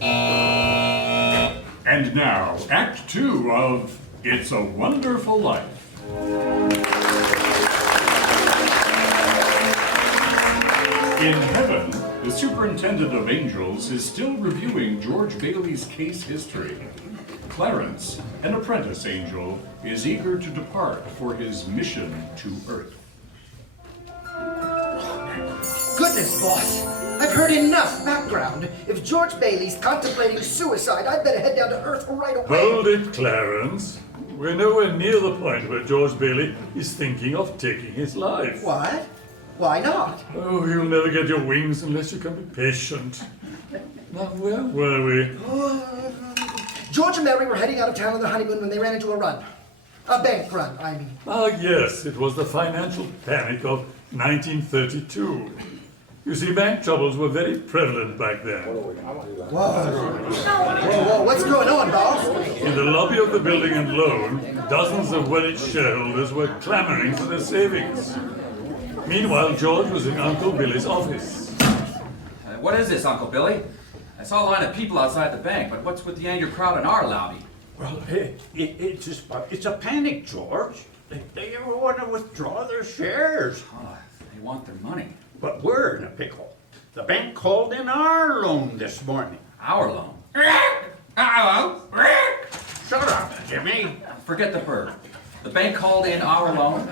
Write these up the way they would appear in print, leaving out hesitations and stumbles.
And now, Act 2 of It's a Wonderful Life. In heaven, the superintendent of angels is still reviewing George Bailey's case history. Clarence, an apprentice angel, is eager to depart for his mission to Earth. Goodness, boss. I've heard enough background. If George Bailey's contemplating suicide, I'd better head down to Earth right away. Hold it, Clarence. We're nowhere near the point where George Bailey is thinking of taking his life. What? Why not? Oh, you'll never get your wings unless you can be patient. Now, where were we? George and Mary were heading out of town on their honeymoon when they ran into a run. A bank run, I mean. Ah, yes, it was the financial panic of 1932. You see, bank troubles were very prevalent back then. Whoa, what's going on, boss? In the lobby of the building and loan, dozens of worried shareholders were clamoring for their savings. Meanwhile, George was in Uncle Billy's office. What is this, Uncle Billy? I saw a line of people outside the bank, but what's with the angry crowd in our lobby? Well, it's a panic, George. They want to withdraw their shares. Oh, they want their money. But we're in a pickle. The bank called in our loan this morning. Our loan? Shut up, Jimmy. Forget the bird. The bank called in our loan?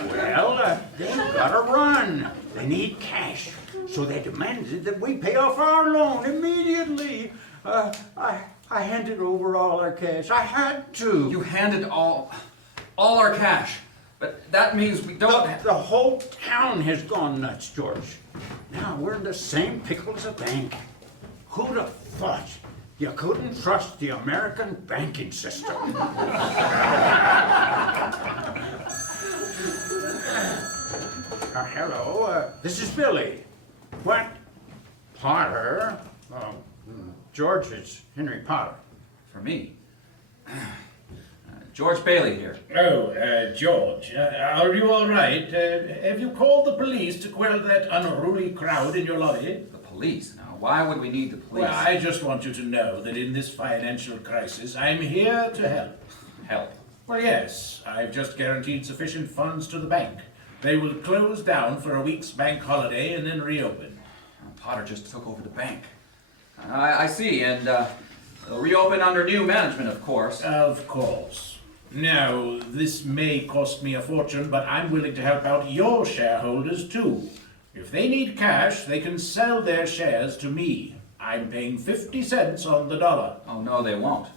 Well, they've got to run. They need cash. So they demanded that we pay off our loan immediately. I handed over all our cash. I had to. You handed all our cash. But that means we don't... The whole town has gone nuts, George. Now we're in the same pickle as a bank. Who'd have thought you couldn't trust the American banking system? Hello, this is Billy. What? Potter? George, it's Henry Potter. For me? George Bailey here. Oh, George, are you all right? Have you called the police to quell that unruly crowd in your lobby? The police? Now, why would we need the police? Well, I just want you to know that in this financial crisis, I'm here to help. Help? Well, yes, I've just guaranteed sufficient funds to the bank. They will close down for a week's bank holiday and then reopen. Potter just took over the bank. I see, and they'll reopen under new management, of course. Of course. Now, this may cost me a fortune, but I'm willing to help out your shareholders too. If they need cash, they can sell their shares to me. I'm paying 50 cents on the dollar. Oh, no, they won't.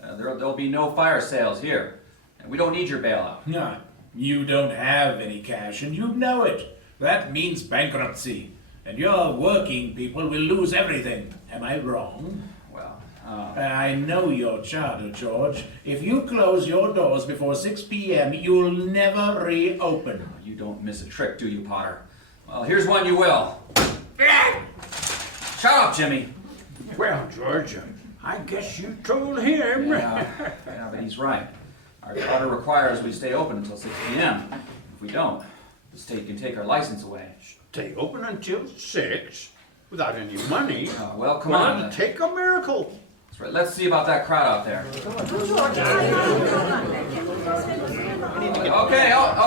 There'll be no fire sales here. And we don't need your bailout. No, you don't have any cash, and you know it. That means bankruptcy. And your working people will lose everything. Am I wrong? Well, I know your charter, George. If you close your doors before 6 p.m., you'll never reopen. You don't miss a trick, do you, Potter? Well, here's one you will. Shut up, Jimmy. Well, George, I guess you told him. Yeah, but he's right. Our charter requires we stay open until 6 p.m. If we don't, the state can take our license away. Stay open until 6 without any money. Well, come on. It'll take a miracle. That's right. Let's see about that crowd out there.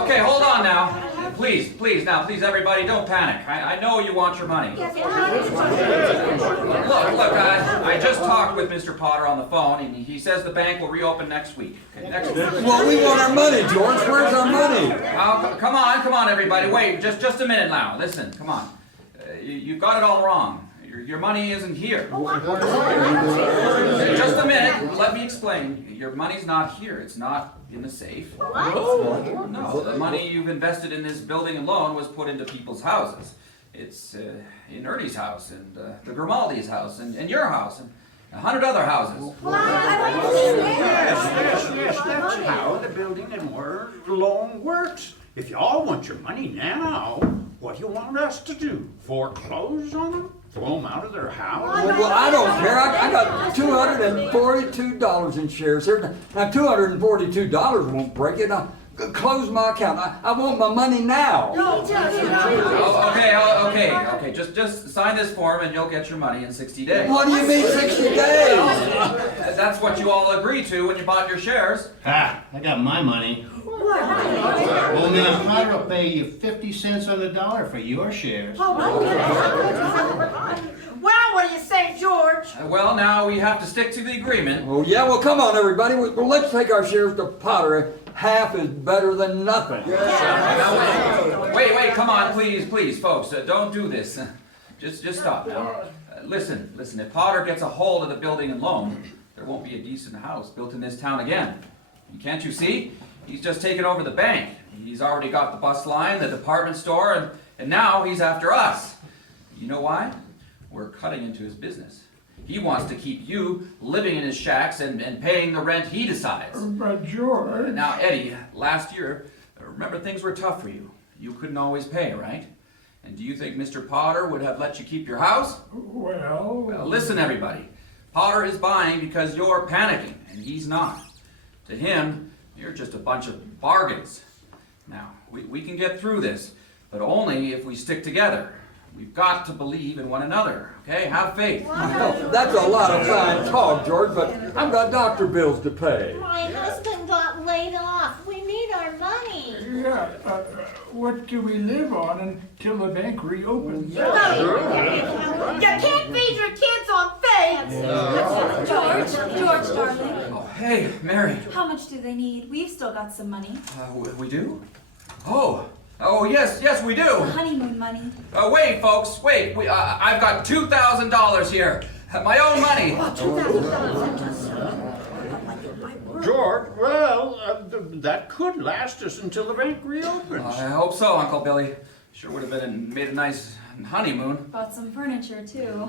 Okay, hold on now. Please, everybody, don't panic. I know you want your money. Look, I just talked with Mr. Potter on the phone, and he says the bank will reopen next week. Okay, next week. Well, we want our money, George. Where's our money? Come on, everybody. Wait, just a minute now. Listen, come on. You've got it all wrong. Your money isn't here. Just a minute. Let me explain. Your money's not here. It's not in the safe. What? No, the money you've invested in this building alone was put into people's houses. It's in Ernie's house, and the Grimaldi's house, and your house, and 100 other houses. Yes, that's how the building and loan works. If y'all want your money now, what do you want us to do? Foreclose on them? Throw them out of their house? Well, I don't care. I got $242 in shares here. Now, $242 won't break it. Close my account. I want my money now. Oh, okay. Just sign this form and you'll get your money in 60 days. What do you mean 60 days? That's what you all agreed to when you bought your shares. Ha! I got my money. Well, now Potter will pay you 50 cents on the dollar for your shares. Well, what do you say, George? Well, now we have to stick to the agreement. Oh, yeah, well, come on, everybody. Well, let's take our shares to Potter. Half is better than nothing. Wait, come on, please, folks, don't do this. Just stop now. Listen, if Potter gets a hold of the building and loan, there won't be a decent house built in this town again. Can't you see? He's just taken over the bank. He's already got the bus line, the department store, and now he's after us. You know why? We're cutting into his business. He wants to keep you living in his shacks and paying the rent he decides. But George... Now, Eddie, last year, remember things were tough for you. You couldn't always pay, right? And do you think Mr. Potter would have let you keep your house? Well, listen, everybody. Potter is buying because you're panicking, and he's not. To him, you're just a bunch of bargains. Now, we can get through this, but only if we stick together. We've got to believe in one another, okay? Have faith. Well, that's a lot of fine talk, George, but I've got doctor bills to pay. My husband got laid off. We need our money. yeah, what do we live on until the bank reopens? You can't feed your kids on faith. George, darling. Oh, hey, Mary. How much do they need? We've still got some money. We do? Oh, yes, we do. Honeymoon money. Wait, folks, wait. I've got $2,000 here. My own money. George, well, that could last us until the bank reopens. I hope so, Uncle Billy. Sure would have made a nice honeymoon. Bought some furniture, too.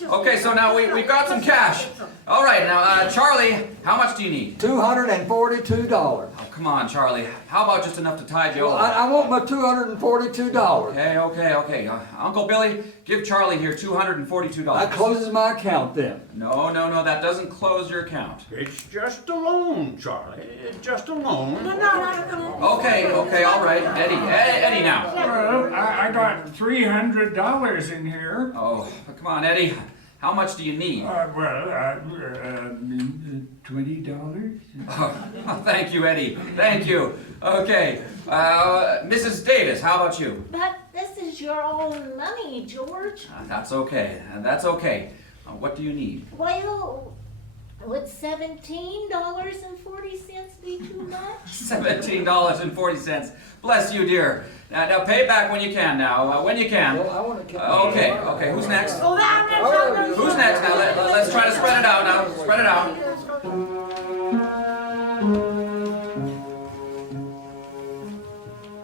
Okay, so now we've got some cash. All right, now, Charlie, how much do you need? $242. Oh, come on, Charlie. How about just enough to tide you over? I want my $242. Okay. Uncle Billy, give Charlie here $242. That closes my account then. No, that doesn't close your account. It's just a loan, Charlie. It's just a loan. Okay, all right. Eddie now. Well, I got $300 in here. Oh, come on, Eddie. How much do you need? $20. Oh, thank you, Eddie. Thank you. Okay. Mrs. Davis, how about you? But this is your own money, George. That's okay. What do you need? Well, would $17.40 be too much? $17.40. Bless you, dear. Now pay it back when you can. When you can. Well, I want to Okay. Who's next? Oh, Who's next? Now let's try to spread it out. Now spread it out.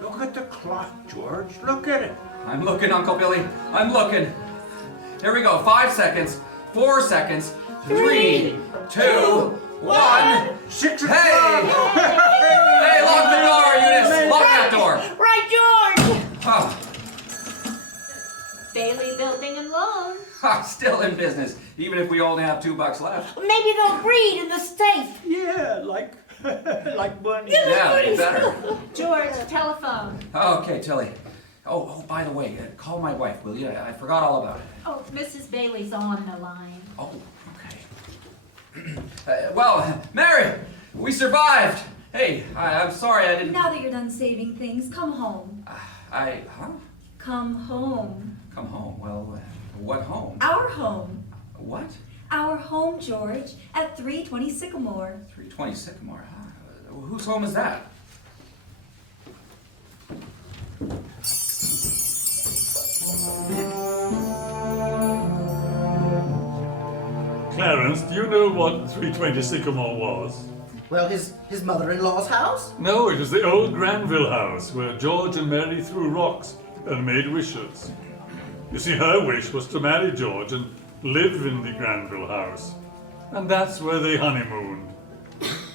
Look at the clock, George. Look at it. I'm looking, Uncle Billy. I'm looking. Here we go. 5 seconds. 4 seconds. 3, 2, 1. 6 Hey! Hey, lock the door, Eunice! Lock that door! Right, George! Oh, Bailey Building and Loan. still in business, even if we only have $2 left. Maybe they'll breed in the safe. Yeah, like bunny. Yeah, they better. George, telephone. Okay, Tilly. Oh, by the way, call my wife, will you? I forgot all about it. Oh, Mrs. Bailey's on the line. Oh, okay. Well, Mary, we survived. Hey, I'm sorry I didn't... Now that you're done saving things, come home. Come home. Come home? Well, what home? Our home. What? Our home, George, at 320 Sycamore. 320 Sycamore, huh? Whose home is that? Clarence, do you know what 320 Sycamore was? Well, his mother-in-law's house? No, it was the old Granville house where George and Mary threw rocks and made wishes. You see, her wish was to marry George and live in the Granville house. And that's where they honeymooned.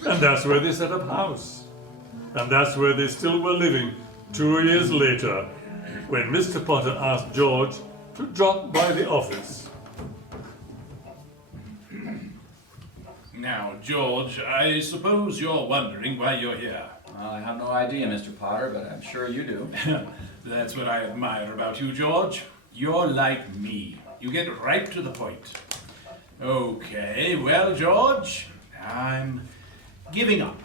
And that's where they set up house. And that's where they still were living 2 years later, when Mr. Potter asked George to drop by the office. Now, George, I suppose you're wondering why you're here. Well, I have no idea, Mr. Potter, but I'm sure you do. That's what I admire about you, George. You're like me. You get right to the point. Okay, well, George, I'm giving up.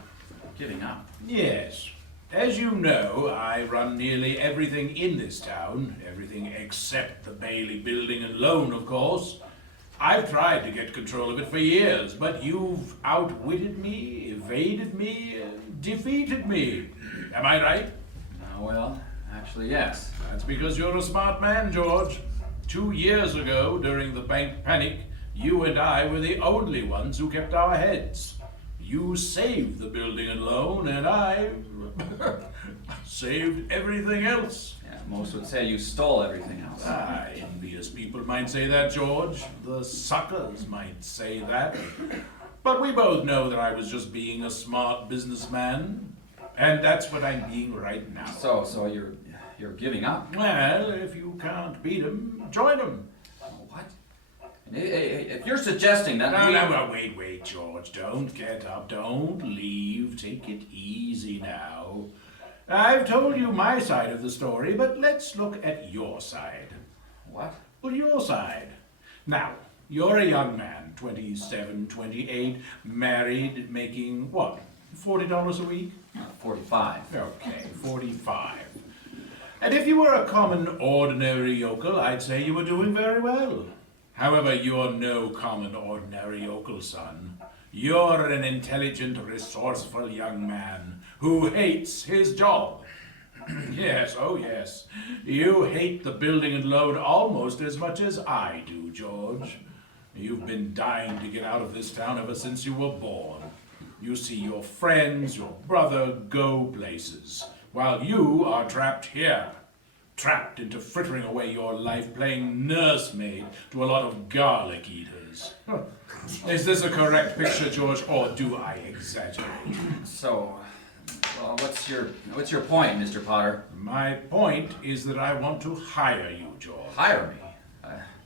Giving up? Yes. As you know, I run nearly everything in this town, everything except the Bailey building and loan, of course. I've tried to get control of it for years, but you've outwitted me, evaded me, defeated me. Am I right? Well, actually, yes. That's because you're a smart man, George. 2 years ago, during the bank panic, you and I were the only ones who kept our heads. You saved the building and loan, and I saved everything else. Yeah, most would say you stole everything else. Envious people might say that, George. The suckers might say that. But we both know that I was just being a smart businessman. And that's what I'm being right now. So you're giving up? Well, if you can't beat 'em, join 'em. What? If you're suggesting that No, wait, George. Don't get up. Don't leave. Take it easy now. I've told you my side of the story, but let's look at your side. What? Well, your side. Now, you're a young man, 27, 28, married, making what? $40 a week? 45. Okay, 45. And if you were a common, ordinary yokel, I'd say you were doing very well. However, you're no common, ordinary yokel, son. You're an intelligent, resourceful young man who hates his job. Yes, oh yes. You hate the building and loan almost as much as I do, George. You've been dying to get out of this town ever since you were born. You see your friends, your brother go places, while you are trapped here. Trapped into frittering away your life playing nursemaid to a lot of garlic eaters. Is this a correct picture, George, or do I exaggerate? So, well, what's your point, Mr. Potter? My point is that I want to hire you, George. Hire me?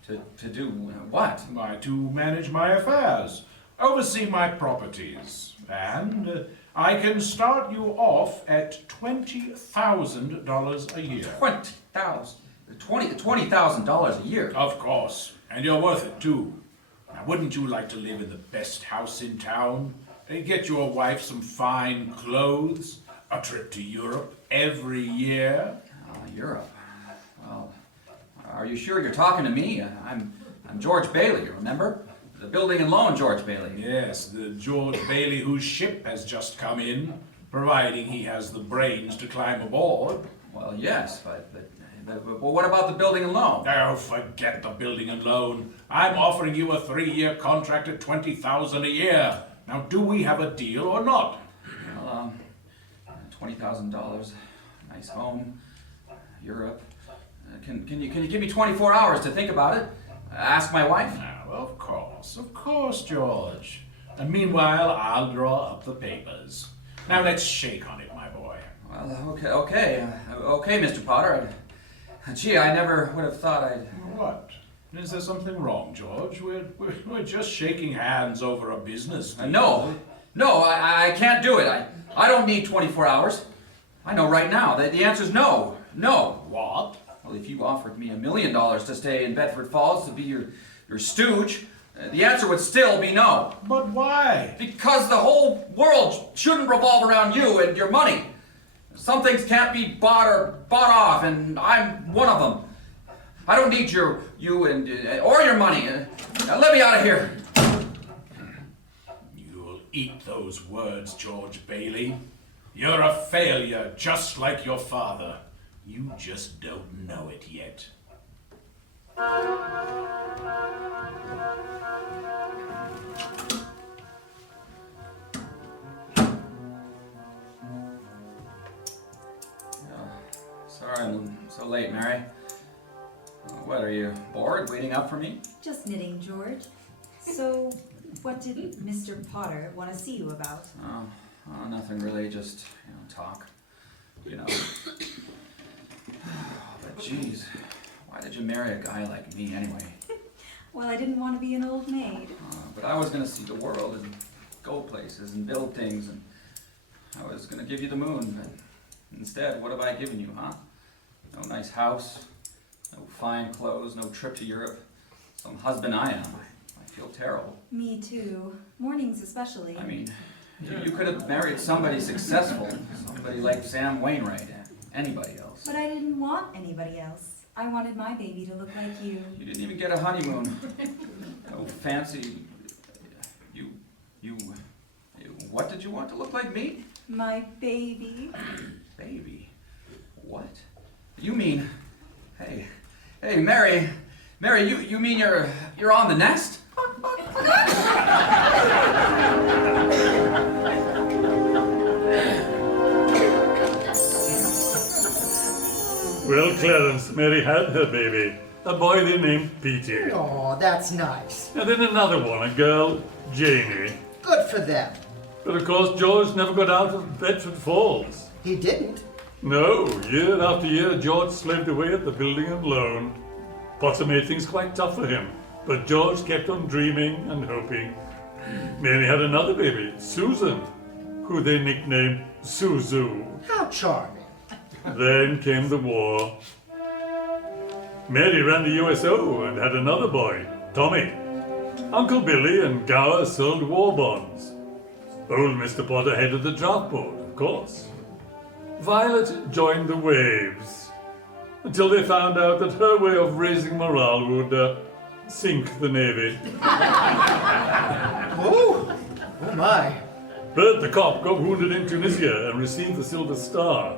To do what? Why, to manage my affairs, oversee my properties, and I can start you off at $20,000 a year. $20,000 a year? Of course, and you're worth it too. Now, wouldn't you like to live in the best house in town? And get your wife some fine clothes, a trip to Europe every year? Europe? Well, are you sure you're talking to me? I'm George Bailey, remember? The building and loan George Bailey. Yes, the George Bailey whose ship has just come in, providing he has the brains to climb aboard. Well, yes, but what about the building and loan? Oh, forget the building and loan. I'm offering you a 3-year contract at $20,000 a year. Now, do we have a deal or not? Well, $20,000, nice home, Europe. Can you give me 24 hours to think about it? Ask my wife? Now, of course, George. And meanwhile, I'll draw up the papers. Now, let's shake on it, my boy. Well, okay, Mr. Potter. Gee, I never would have thought I'd... What? Is there something wrong, George? We're just shaking hands over a business deal. No, I can't do it. I don't need 24 hours. I know right now. The answer's no. No. What? Well, if you offered me $1 million to stay in Bedford Falls to be your stooge, the answer would still be no. But why? Because the whole world shouldn't revolve around you and your money. Some things can't be bought off, and I'm one of them. I don't need you or your money. Now let me out of here. You'll eat those words, George Bailey. You're a failure, just like your father. You just don't know it yet. Sorry I'm so late, Mary. What, are you bored waiting up for me? Just knitting, George. So, what did Mr. Potter want to see you about? Oh, nothing really, just, talk. But geez, why did you marry a guy like me anyway? Well, I didn't want to be an old maid. But I was going to see the world, and go places and build things, and I was gonna give you the moon, but instead, what have I given you, huh? No nice house, no fine clothes, no trip to Europe. Some husband I am. I feel terrible. Me too. Mornings especially. I mean, you could have married somebody successful, somebody like Sam Wainwright, anybody else. But I didn't want anybody else. I wanted my baby to look like you. You didn't even get a honeymoon. No fancy. What did you want to look like me? My baby. Baby? What? You mean? Hey, Mary, you mean you're on the nest? Well, Clarence, Mary had her baby, a boy they named Petey. Oh, that's nice. And then another one, a girl, Janie. Good for them. But of course, George never got out of Bedford Falls. He didn't. No, year after year, George slaved away at the building and loan. Potter made things quite tough for him, but George kept on dreaming and hoping. Mary had another baby, Susan, who they nicknamed Suzu. How charming. Then came the war. Mary ran the USO and had another boy, Tommy. Uncle Billy and Gower sold war bonds. Old Mr. Potter headed the draft board, of course. Violet joined the Waves, until they found out that her way of raising morale would sink the Navy. Oh my. Bert the cop got wounded in Tunisia and received the Silver Star.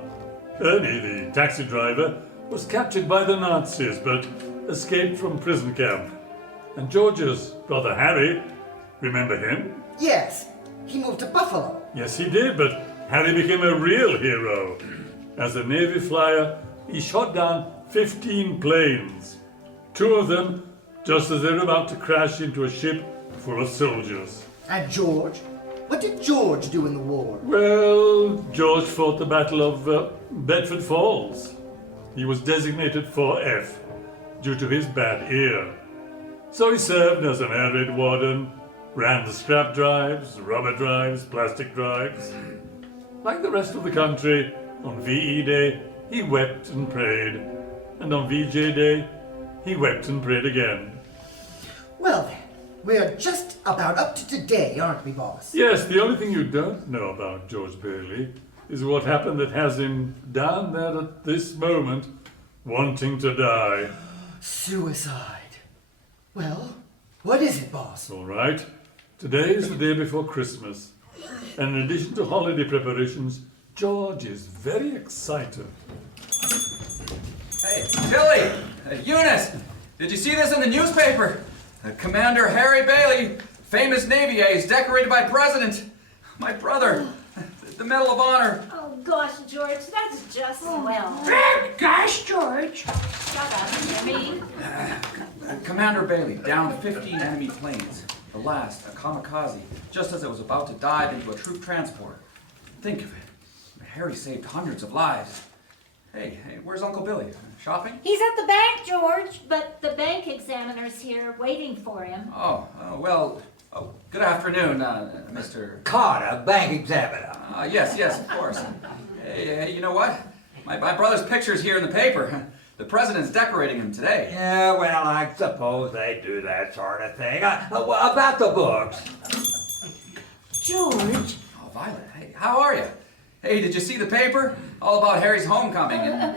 Ernie, the taxi driver, was captured by the Nazis but escaped from prison camp. And George's brother Harry, remember him? Yes, he moved to Buffalo. Yes, he did, but Harry became a real hero. As a Navy flyer, he shot down 15 planes. 2 of them just as they were about to crash into a ship full of soldiers. And George? What did George do in the war? Well, George fought the Battle of Bedford Falls. He was designated 4F due to his bad ear. So he served as an air raid warden, ran the scrap drives, rubber drives, plastic drives. Like the rest of the country, on VE Day, he wept and prayed. And on VJ Day, he wept and prayed again. Well then, we're just about up to today, aren't we, boss? Yes, the only thing you don't know about George Bailey is what happened that has him down there at this moment, wanting to die. Suicide. Well, what is it, boss? All right. Today is the day before Christmas. And in addition to holiday preparations, George is very excited. Hey, Tilly! Eunice! Did you see this in the newspaper? Commander Harry Bailey, famous Navy ace, decorated by President. My brother, the Medal of Honor. Oh gosh, George, that's just swell. Gosh, George. Shut up, Jimmy. Commander Bailey downed 15 enemy planes. The last, a kamikaze, just as it was about to dive into a troop transport. Think of it. Harry saved hundreds of lives. Hey, where's Uncle Billy? Shopping? He's at the bank, George, but the bank examiner's here waiting for him. Well, good afternoon, Mr. Carter, bank examiner. Yes, of course. Hey, you know what? My brother's picture's here in the paper. The president's decorating him today. Yeah, well, I suppose they do that sort of thing. About the books. George. Oh, Violet, hey, how are you? Hey, did you see the paper? All about Harry's homecoming.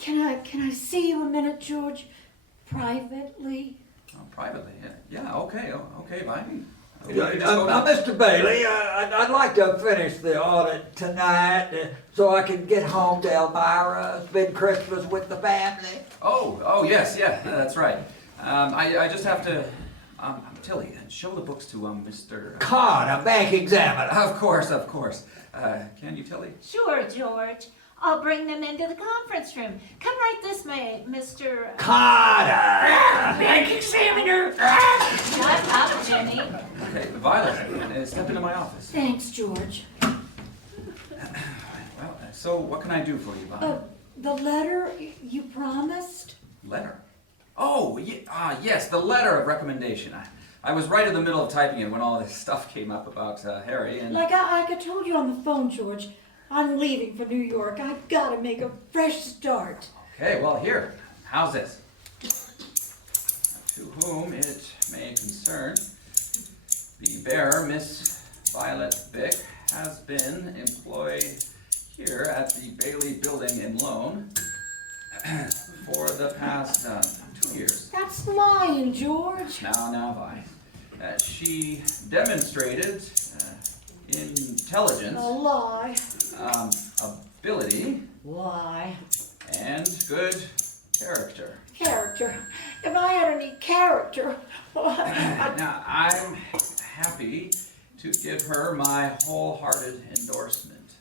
Can I see you a minute, George? Privately? Oh, privately, yeah, okay, Violet. Mr. Bailey, I'd like to finish the audit tonight so I can get home to Elmira, spend Christmas with the family. Oh, yes, that's right. I just have to, Tilly, show the books to, Mr. Carter, bank examiner. Of course. Can you, Tilly? Sure, George. I'll bring them into the conference room. Come right this way, Mr. Carter! Bank examiner. Shut up, Jimmy. Okay, Violet, step into my office. Thanks, George. Well, so what can I do for you, Violet? The letter you promised? Letter? Oh, yes, the letter of recommendation. I was right in the middle of typing it when all this stuff came up about Harry and... Like I told you on the phone, George, I'm leaving for New York. I've got to make a fresh start. Okay, well, here. How's this? To whom it may concern, the bearer, Miss Violet Bick, has been employed here at the Bailey Building in Loan for the past 2 years. That's lying, George. Now, Vi. She demonstrated intelligence, A lie. ability, Lie. and good character. Character. If I had any character, well, Now, I'm happy to give her my wholehearted endorsement.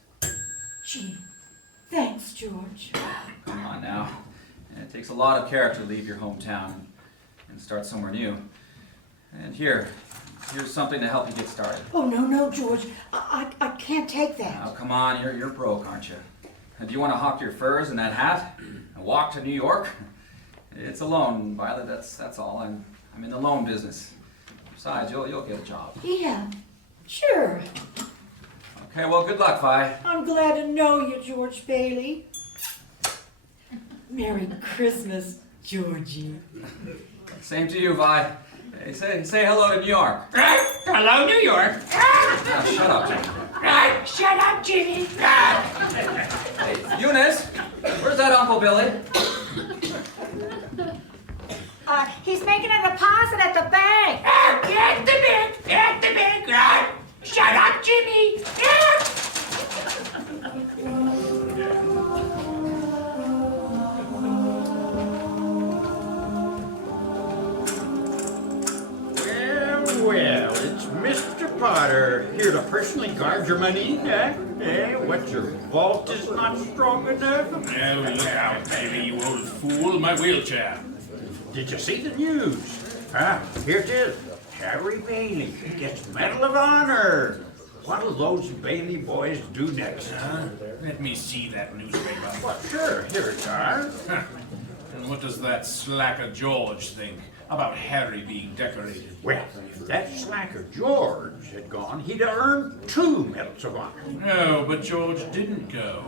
Gee, thanks, George. Come on now. It takes a lot of character to leave your hometown and start somewhere new. And here's something to help you get started. Oh, no, George. I can't take that. Now, come on, you're broke, aren't you? Do you want to hawk your furs and that hat and walk to New York? It's a loan, Violet, that's all. I'm in the loan business. Besides, you'll get a job. Yeah, sure. Okay, well, good luck, Vi. I'm glad to know you, George Bailey. Merry Christmas, Georgie. Same to you, Vi. Hey, say hello to New York. Hello, New York. Now, shut up, Jimmy. Shut up, Jimmy. Hey, Eunice, where's that Uncle Billy? He's making a deposit at the bank. At the bank. Shut up, Jimmy. Well, it's Mr. Potter here to personally guard your money. What, your vault is not strong enough? Oh, yeah, baby, you old fool. My wheelchair. Did you see the news? Here it is. Harry Bailey gets Medal of Honor. What'll those Bailey boys do next? Let me see that newspaper. Well, sure, here it is. And what does that slacker George think about Harry being decorated? Well, if that slacker George had gone, he'd have earned 2 Medals of Honor. No, but George didn't go.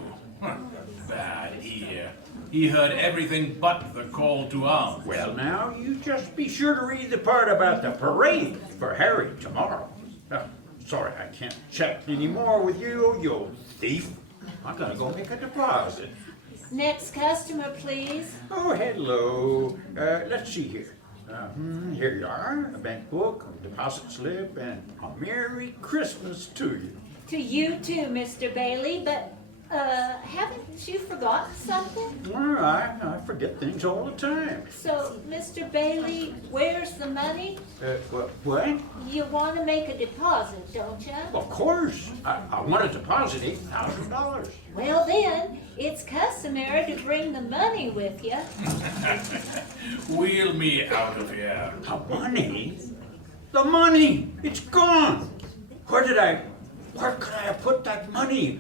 Bad ear. He heard everything but the call to arms. Well, now, you just be sure to read the part about the parade for Harry tomorrow. Sorry, I can't chat anymore with you, you old thief. I'm gonna go make a deposit. Next customer, please. Oh, hello. Let's see here. Here you are, a bank book, a deposit slip, and a Merry Christmas to you. To you too, Mr. Bailey, but haven't you forgotten something? Well, I forget things all the time. So, Mr. Bailey, where's the money? What? You want to make a deposit, don't you? Of course. I want to deposit $8,000. Well then, it's customary to bring the money with you. Wheel me out of here. The money? The money! It's gone! Where could I have put that money?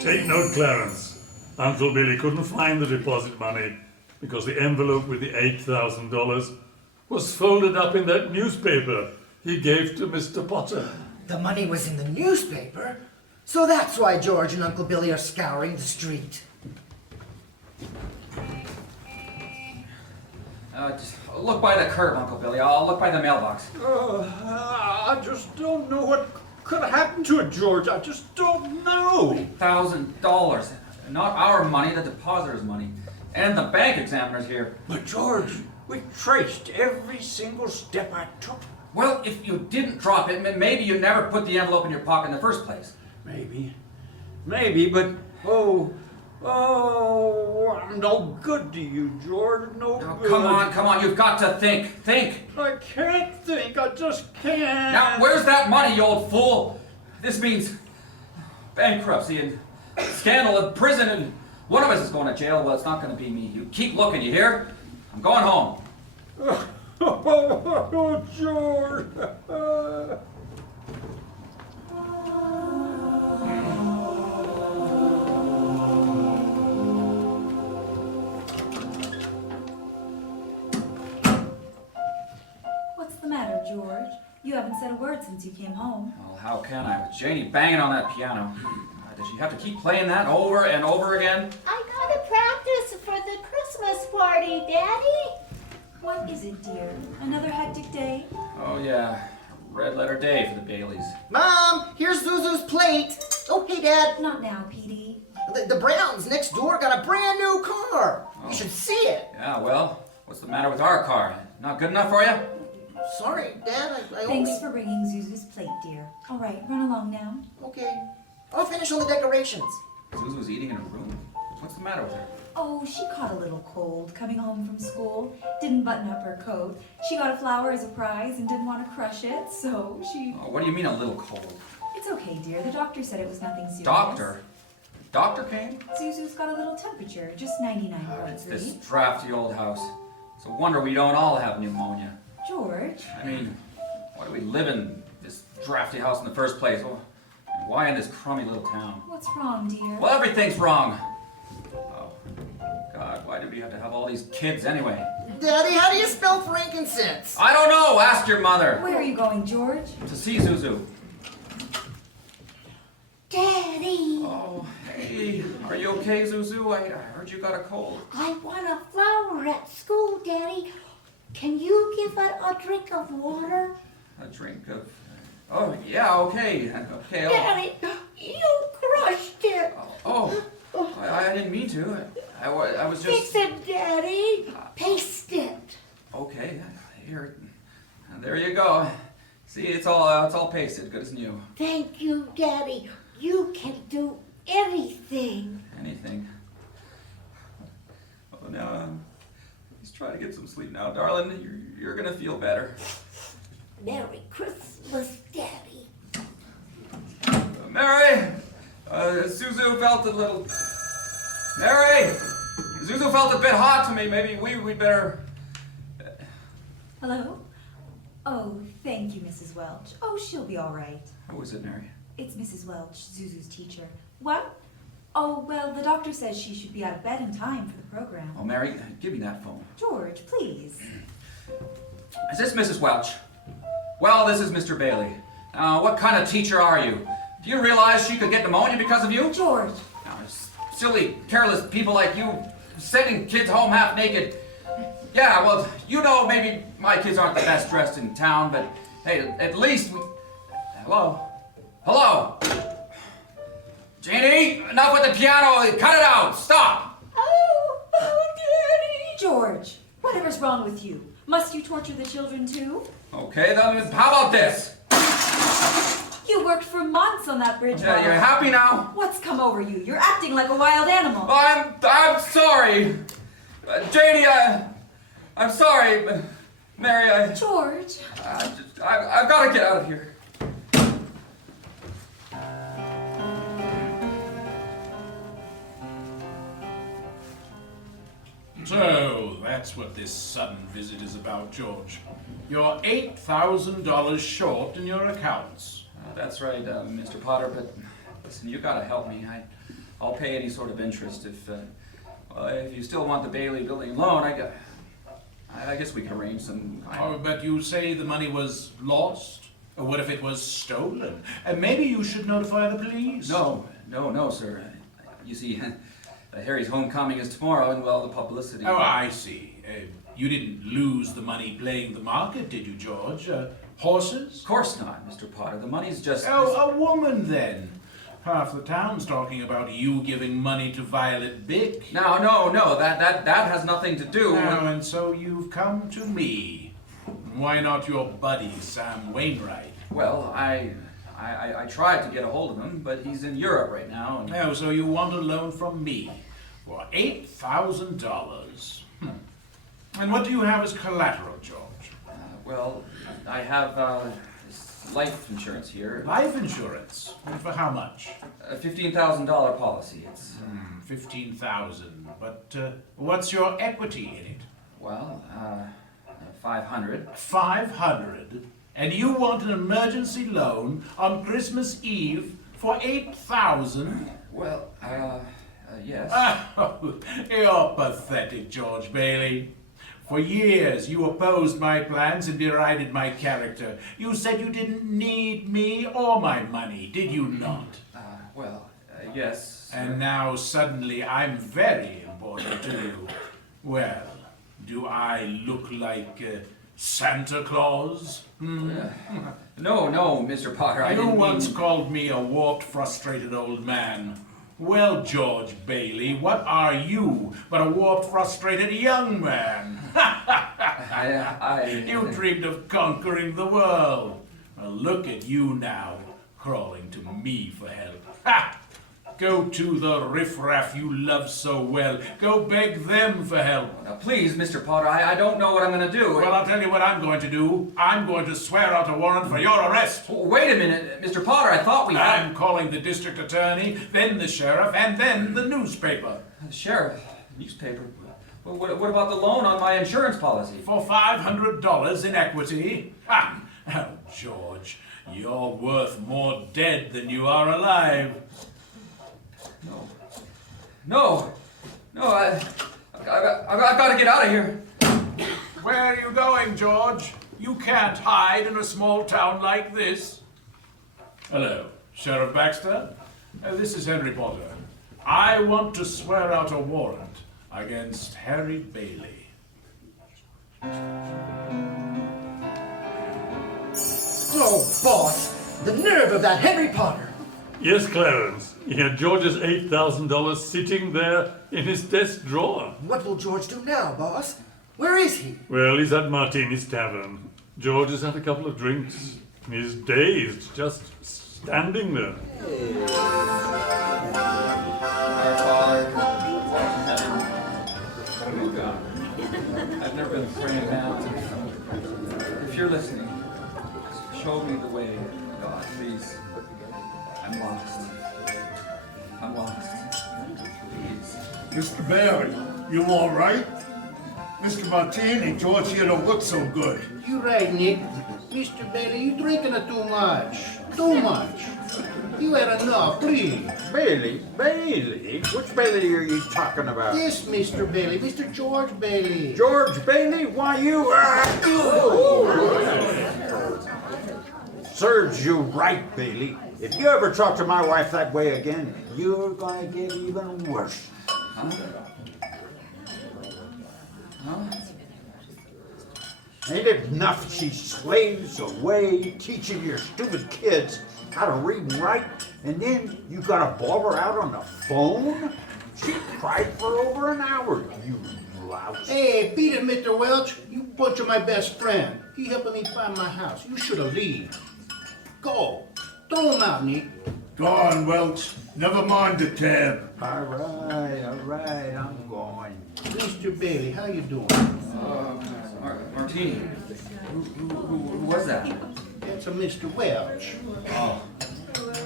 Take note, Clarence. Uncle Billy couldn't find the deposit money because the envelope with the $8,000 was folded up in that newspaper he gave to Mr. Potter. The money was in the newspaper, so that's why George and Uncle Billy are scouring the street. Just look by the curb, Uncle Billy. I'll look by the mailbox. I just don't know what could have happened to it, George. I just don't know. $1,000. Not our money, the depositor's money. And the bank examiner's here. But George, we traced every single step I took. Well, if you didn't drop it, maybe you never put the envelope in your pocket in the first place. Maybe, but I'm no good to you, George. No good. Come on, you've got to think. I can't think, I just can't. Now, where's that money, you old fool? This means bankruptcy and scandal and prison, and one of us is going to jail. Well, it's not going to be me. You keep looking, you hear? I'm going home. Oh, George. haven't said a word since you came home. Well, how can I? With Janie banging on that piano. Does she have to keep playing that over and over again? I gotta practice for the Christmas party, Daddy. What is it, dear? Another hectic day? Oh, yeah. Red letter day for the Baileys. Mom, here's Zuzu's plate. Oh, hey, Dad. Not now, Petey. The Browns next door got a brand new car. Oh. You should see it. Yeah, well, what's the matter with our car? Not good enough for you? Sorry, Dad. I Thanks only... for bringing Zuzu's plate, dear. All right, run along now. Okay. I'll finish on the decorations. Zuzu's eating in her room. What's the matter with her? Oh, she caught a little cold coming home from school. Didn't button up her coat. She got a flower as a prize and didn't want to crush it, so she... Oh, what do you mean a little cold? It's okay, dear. The doctor said it was nothing serious. Doctor? Doctor came? Zuzu's got a little temperature, just It's this 99.3. drafty old house. It's a wonder we don't all have pneumonia. George, I mean, why do we live in this drafty house in the first place? Well, why in this crummy little town? what's wrong, dear? Well, everything's wrong. Oh, God, why do we have to have all these kids anyway? Daddy, how do you spell frankincense? I don't know. Ask your mother. Where are you going, George? To see Zuzu. Daddy, Oh, hey. Are you okay, Zuzu? I heard you got a cold. I want a flower at school, Daddy. Can you give it a drink of water? A drink of... Oh, yeah, okay. Okay, Daddy, you crushed it. Oh, I didn't mean to. I was Fix just... it, Daddy. Paste it. Okay, here. There you go. See, it's all pasted, good as new. Thank you, Daddy. You can do anything. Anything. Oh, now, he's trying to get some sleep now. Darling, you're gonna feel better. Merry Christmas, Daddy. Mary! Zuzu felt a little... Mary! Zuzu felt a bit hot to me. Maybe we'd better... Hello? Oh, thank you, Mrs. Welch. Oh, she'll be all right. Who is it, Mary? It's Mrs. Welch, Zuzu's teacher. What? Oh, well, the doctor says she should be out of bed in time for the program. Oh, Mary, give me that phone. George, please. Is this Mrs. Welch? Well, this is Mr. Bailey. What kind of teacher are you? Do you realize she could get pneumonia because of you? George! Now, silly, careless people like you sending kids home half naked. Yeah, well, you know, maybe my kids aren't the best dressed in town, but hey, at least we... Hello? Hello? Janie, enough with the piano. Cut it out. Stop. Oh, Daddy. George, whatever's wrong with you? Must you torture the children too? Okay, then how about this? You worked for months on that bridge. Yeah, you're happy now? What's come over you? You're acting like a wild animal. I'm sorry. Janie, I'm sorry. Mary, George. I've got to get out of here. So, that's what this sudden visit is about, George. You're $8,000 short in your accounts. That's right, Mr. Potter, but listen, you gotta help me. I'll pay any sort of interest if you still want the Bailey building loan, I guess we can arrange some kind Oh, but you say the money was lost? Or what if it was stolen? And maybe you should notify the police. No, sir. You see, Harry's homecoming is tomorrow, and well, the publicity... Oh, I see. You didn't lose the money playing the market, did you, George? Horses? Of course not, Mr. Potter. The money's just... Oh, a woman then. Half the town's talking about you giving money to Violet Bick. No, that has nothing to do with... Oh, and so you've come to me. Why not your buddy, Sam Wainwright? Well, I tried to get a hold of him, but he's in Europe right now, and... Oh, so you want a loan from me for $8,000. And what do you have as collateral, George? Well, I have this life insurance here. Life insurance? And for how much? A $15,000 policy. It's... $15,000. But what's your equity in it? Well, 500. 500? And you want an emergency loan on Christmas Eve for 8,000? Well, yes. Oh, you're pathetic, George Bailey. For years, you opposed my plans and derided my character. You said you didn't need me or my money, did you not? Yes. And now suddenly I'm very important to you. Well, do I look like Santa Claus? No, Mr. Potter, I You didn't once mean... called me a warped, frustrated old man. Well, George Bailey, what are you but a warped, frustrated young man? You dreamed of conquering the world. Well, look at you now, crawling to me for help. Ha! Go to the riffraff you love so well. Go beg them for help. Now, please, Mr. Potter, I don't know what I'm going to do. Well, I'll tell you what I'm going to do. I'm going to swear out a warrant for your arrest. Wait a minute, Mr. Potter, I thought we had... I'm calling the district attorney, then the sheriff, and then the newspaper. The sheriff? Newspaper? Well, what about the loan on my insurance policy? For $500 in equity? Ha! Oh, George, you're worth more dead than you are alive. No, I've got to get out of here. Where are you going, George? You can't hide in a small town like this. Hello, Sheriff Baxter. This is Henry Potter. I want to swear out a warrant against Harry Bailey. Oh, boss, the nerve of that Henry Potter. Yes, Clarence. He had George's $8,000 sitting there in his desk drawer. What will George do now, boss? Where is he? Well, he's at Martini's tavern. George has had a couple of drinks. He's dazed, just standing there. Our Father, I've never been a praying man. If you're listening, show me the way, God, please. I'm lost. Please. Mr. Bailey, you all right? Mr. Martini, George here don't look so good. You right, Nick. Mr. Bailey, you drinking it too much. Too much. You had enough, please. Bailey? Bailey? Which Bailey are you talking about? This Mr. Bailey, Mr. George Bailey. George Bailey? Why, you... Serves you right, Bailey. If you ever talk to my wife that way again, you're gonna get even worse. Ain't it enough she slaves away teaching your stupid kids how to read and write, and then you gotta bawl her out on the phone? She cried for over an hour, you louse. Hey, beat it, Mr. Welch. You bunch of my best friend. He helping me find my house. You should have leave. Go. Throw him out, Nick. Go on, Welch. Never mind the tab. All right, I'm going. Mr. Bailey, how you doing? Martini, who was that? That's a Mr. Welch. Oh,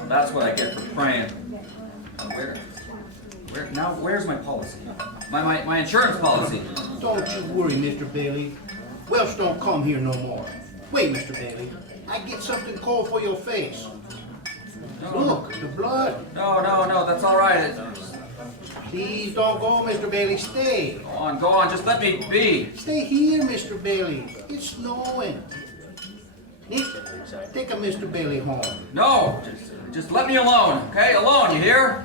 that's what I get for praying. Where's my policy? My insurance policy. Don't you worry, Mr. Bailey. Welch don't come here no more. Wait, Mr. Bailey. I get something cold for your face. Look, the blood. No, that's all right. Please don't go, Mr. Bailey. Stay. Go on, just let me be. Stay here, Mr. Bailey. It's snowing. Nick, take a Mr. Bailey home. No, just let me alone, okay? Alone, you hear?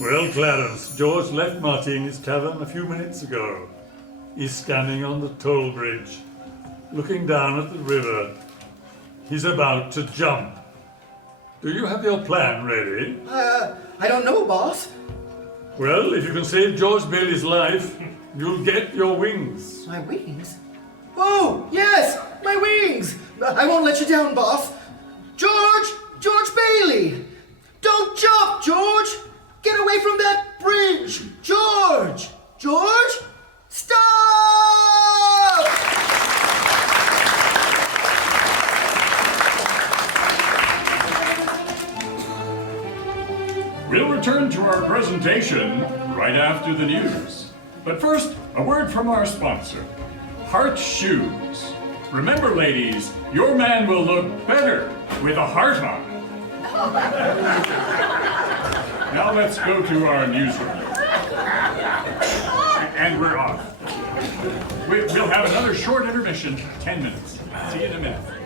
Well, Clarence, George left Martini's tavern a few minutes ago. He's standing on the toll bridge, looking down at the river. He's about to jump. Do you have your plan ready? I don't know, boss. Well, if you can save George Bailey's life, you'll get your wings. My wings? Oh, yes, my wings! I won't let you down, boss. George Bailey! Don't jump, George! Get away from that bridge! George! Stop! We'll return to our presentation right after the news. But first, a word from our sponsor, Heart Shoes. Remember, ladies, your man will look better with a heart on. Now let's go to our newsroom. And we're off. We'll have another short intermission, 10 minutes. See you in a minute.